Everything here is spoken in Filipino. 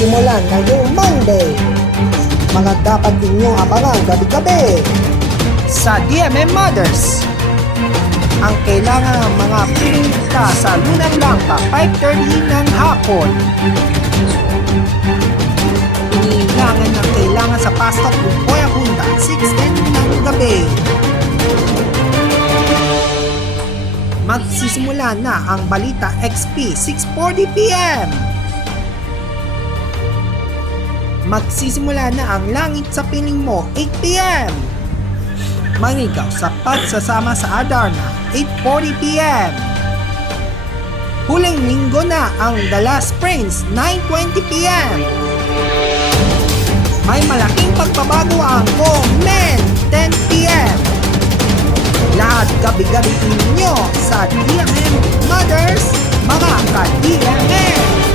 magsisimulan ngayong Monday. Mga dapat ninyong abangan gabi-gabi sa DMM Mothers. Ang kailangan ng mga pinunta sa Lunang Langka 5:30 ng hapon. Kailangan sa Pastok Bukoy Abunda 6:10 ng gabi. Magsisimula na ang Balita XP 6:40 PM. Magsisimula na ang Langit sa Piling Mo 8 PM. Mangigaw sa pagsasama sa Adarna 8:40 PM. Huling linggo na ang The Last Prince 9:20 PM. May malaking pagbabago ang Men 10 PM. Lahat gabi-gabi ninyo sa DMM Mothers, mga ka-DMM.